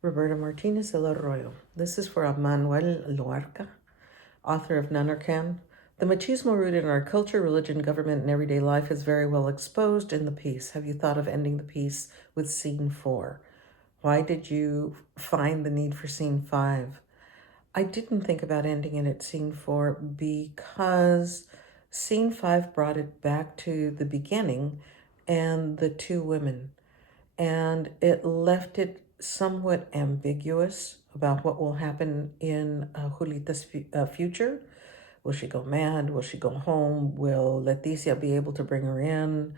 Roberta Martínez del Arroyo. This is for Manuel Luarca, author of Nunnercan. The machismo rooted in our culture, religion, government, and everyday life is very well exposed in the piece. Have you thought of ending the piece with scene 4? Why did you find the need for scene 5? I didn't think about ending it at scene 4 because scene 5 brought it back to the beginning and the two women, and it left it somewhat ambiguous about what will happen in Julita's future. Will she go mad? Will she go home? Will Leticia be able to bring her in?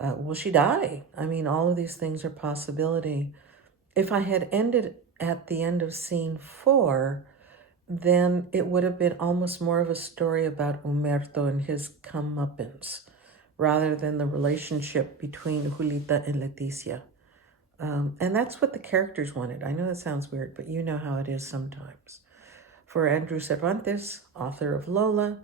Will she die? I mean, all of these things are possibility. If I had ended at the end of scene 4, then it would have been almost more of a story about Humberto and his comeuppance rather than the relationship between Julita and Leticia. And that's what the characters wanted. I know that sounds weird, but you know how it is sometimes. For Andrew Cervantes, author of Lola,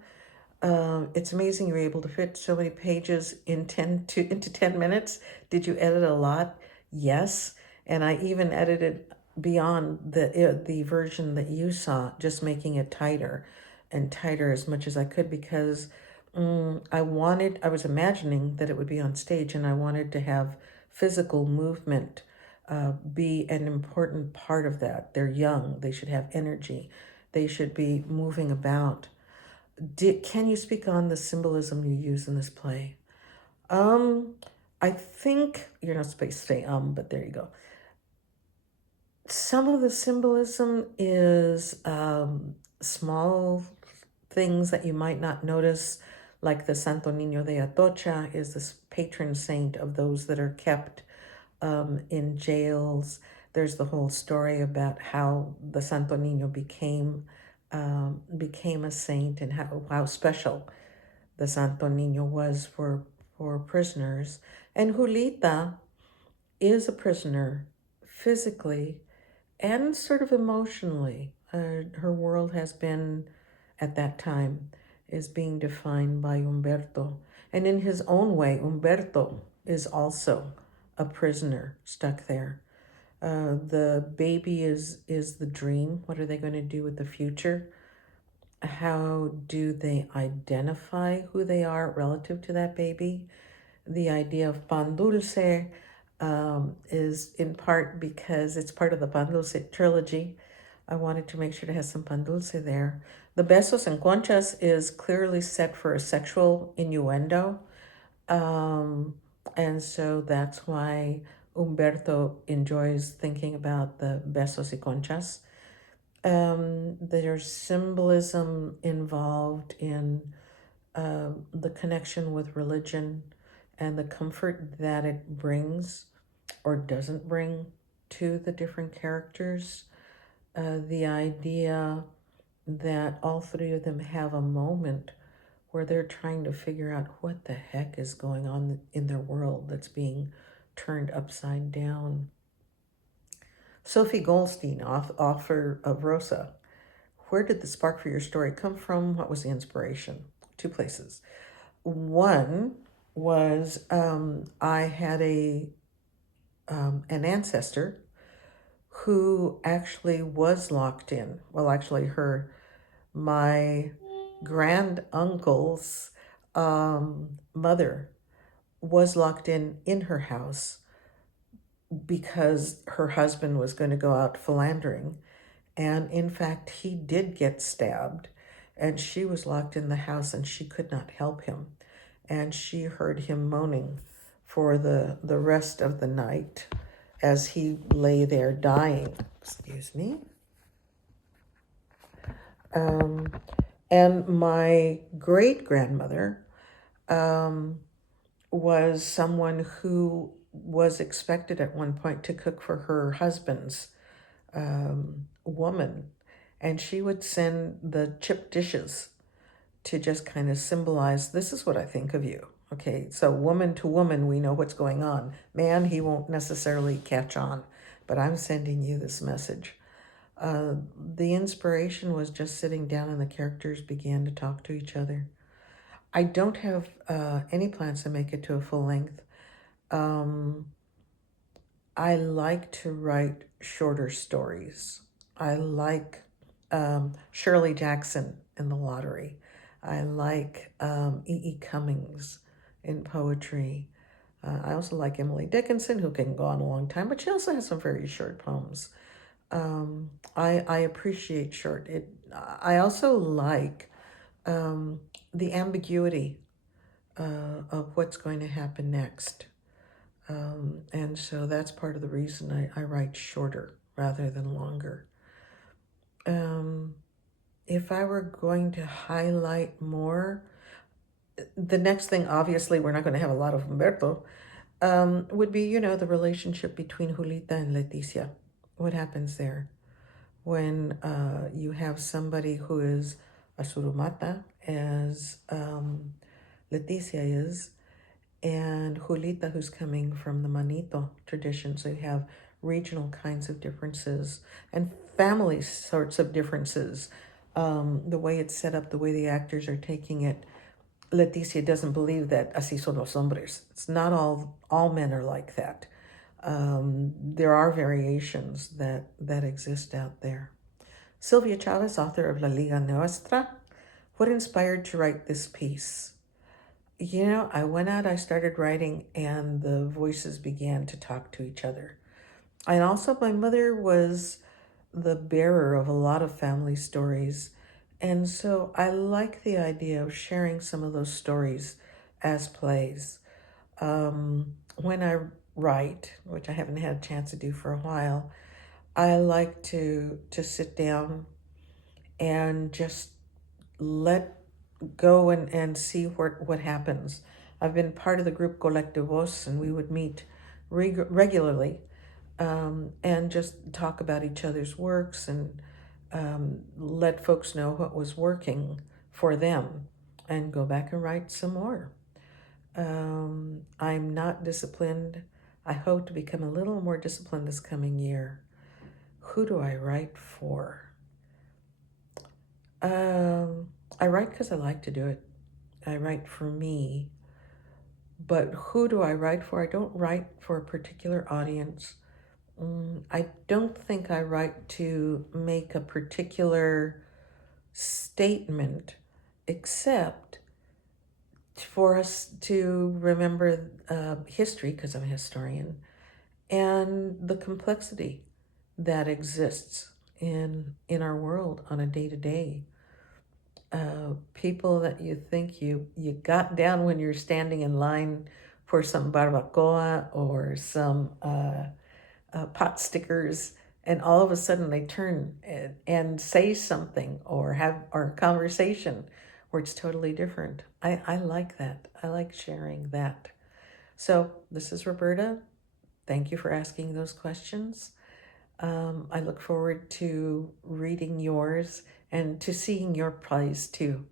it's amazing you were able to fit so many pages into 10 minutes. Did you edit a lot? Yes. And I even edited beyond the version that you saw, just making it tighter and tighter as much as I could because I was imagining that it would be on stage and I wanted to have physical movement be an important part of that. They're young, they should have energy, they should be moving about. Can you speak on the symbolism you use in this play? Um, I think you're not supposed to say but there you go. Some of the symbolism is small things that you might not notice, like the Santo Niño de Atocha is this patron saint of those that are kept in jails. There's the whole story about how the Santo Niño became a saint and how special the Santo Niño was for prisoners. And Julita is a prisoner physically and sort of emotionally. Her world has been, at that time, is being defined by Humberto. And in his own way, Humberto is also a prisoner stuck there. The baby is the dream. What are they going to do with the future? How do they identify who they are relative to that baby? The idea of pan dulce is in part because it's part of the pan dulce trilogy. I wanted to make sure to have some pan dulce there. The besos and conchas is clearly set for a sexual innuendo. And so that's why Humberto enjoys thinking about the besos y conchas. There's symbolism involved in the connection with religion and the comfort that it brings or doesn't bring to the different characters. The idea that all three of them have a moment where they're trying to figure out what the heck is going on in their world that's being turned upside down. Sophie Goldstein, author of Rosa. Where did the spark for your story come from? What was the inspiration? Two places. One was I had an ancestor who actually was locked in. Well, actually, my grand uncle's mother was locked in her house because her husband was going to go out philandering. And in fact, he did get stabbed, and she was locked in the house and she could not help him. And she heard him moaning for the rest of the night as he lay there dying. Excuse me. And my great grandmother was someone who was expected at one point to cook for her husband's woman, and she would send the chipped dishes to just kind of symbolize, this is what I think of you. Okay, so woman to woman, we know what's going on. Man, he won't necessarily catch on, but I'm sending you this message. The inspiration was just sitting down and the characters began to talk to each other. I don't have any plans to make it to a full length. I like to write shorter stories. I like Shirley Jackson in The Lottery. I like E. Cummings in poetry. I also like Emily Dickinson, who can go on a long time, but she also has some very short poems. I appreciate short. I also like the ambiguity of what's going to happen next. And so that's part of the reason I write shorter rather than longer. If I were going to highlight more, the next thing, obviously, we're not going to have a lot of Humberto, would be, the relationship between Julita and Leticia. What happens there? When you have somebody who is a surumata, as Leticia is, and Julita, who's coming from the Manito tradition. So you have regional kinds of differences and family sorts of differences. The way it's set up, the way the actors are taking it. Leticia doesn't believe that así son los hombres. It's not all men are like that. There are variations that exist out there. Sylvia Chavez, author of La Liga Nuestra. What inspired to write this piece? I went out, I started writing, and the voices began to talk to each other. And also, my mother was the bearer of a lot of family stories. And so I like the idea of sharing some of those stories as plays. When I write, which I haven't had a chance to do for a while, I like to sit down and just let go and see what happens. I've been part of the group Colectivos, and we would meet regularly and just talk about each other's works and let folks know what was working for them and go back and write some more. I'm not disciplined. I hope to become a little more disciplined this coming year. Who do I write for? I write because I like to do it. I write for me. But who do I write for? I don't write for a particular audience. I don't think I write to make a particular statement, except for us to remember history, because I'm a historian, and the complexity that exists in our world on a day-to-day. People that you think you got down when you're standing in line for some barbacoa or some pot stickers, and all of a sudden they turn and say something or have a conversation where it's totally different. I like that. I like sharing that. So this is Roberta. Thank you for asking those questions. I look forward to reading yours and to seeing your plays too.